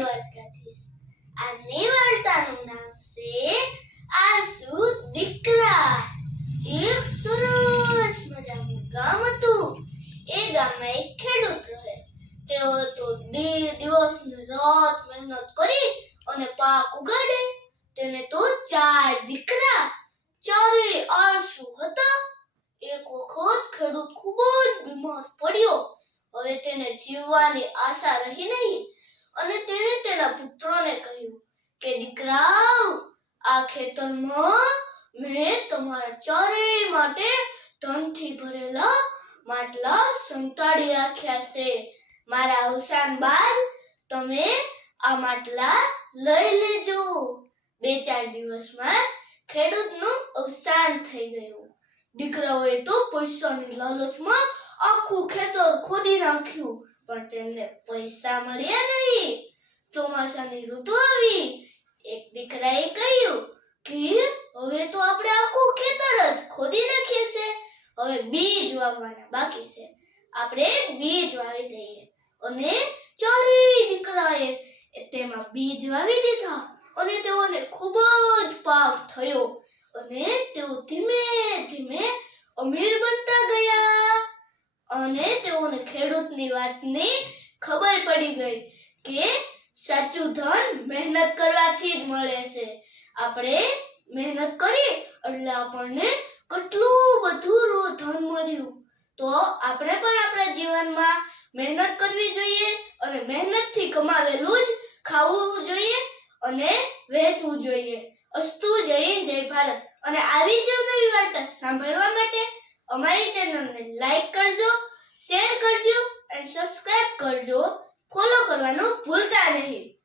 દ્વારકાધીશ આને વાર્તાનું નામ છે આરસુ દીકરા એક સરસ મજાનું ગામ હતું એ ગામમાં એક ખેડૂત રહે તેઓ તો દિવસ ને રાત મહેનત કરી અને પાક ઉગાડે તેને તો ચાર દીકરા ચારે આળસુ હતા એક વખત ખેડૂત ખૂબ જ બીમાર પડ્યો હવે તેને જીવવાની આશા રહી નહીં અને તેણે તેના પુત્રોને કહ્યું કે, દીકરાઓ, આ ખેતરમાં મેં તમારા ચારે માટે ધનથી ભરેલા માટલા સંતાડી રાખ્યા છે. મારા અવસાન બાદ તમે આ માટલા લઈ લેજો. બે ચાર દિવસમાં ખેડૂતનું અવસાન થઈ ગયું. દીકરાઓએ તો પૈસાની લાલચમાં આખું ખેતર ખોદી નાખ્યું. પણ તેમને પૈસા મળ્યા નહીં. ચોમાસાની ઋતુ આવી. એક દીકરાએ કહ્યું કે, હવે તો આપણે આખું ખેતર જ ખોદી નાખીએ છે. હવે બીજ વાવવાના બાકી છે. આપણે બીજ વાવી દઈએ. અને ચારેય દીકરાએ તેમાં બીજ વાવી દીધા અને તેઓને ખૂબ જ પાક થયો. અને તેઓ ધીમે ધીમે અમીર અને તેઓને ખેડૂતની વાતની ખબર પડી ગઈ કે સાચું ધન મહેનત કરવાથી જ મળે છે. આપણે મહેનત કરીએ એટલે આપણને કેટલું બધું ધન મળ્યું. તો આપણે પણ આપણા જીવનમાં મહેનત કરવી જોઈએ અને મહેનતથી કમાવેલું જ ખાવું જોઈએ અને વહેંચવું જોઈએ. અસ્તુ જય હિન્દ, જય ભારત. અને આવી જ નવી વાર્તા સાંભળવા માટે અમારી ચેનલને લાઈક કરજો શેર કરજો અને સબસ્ક્રાઇબ કરજો. ફોલો કરવાનું ભૂલતા નહીં.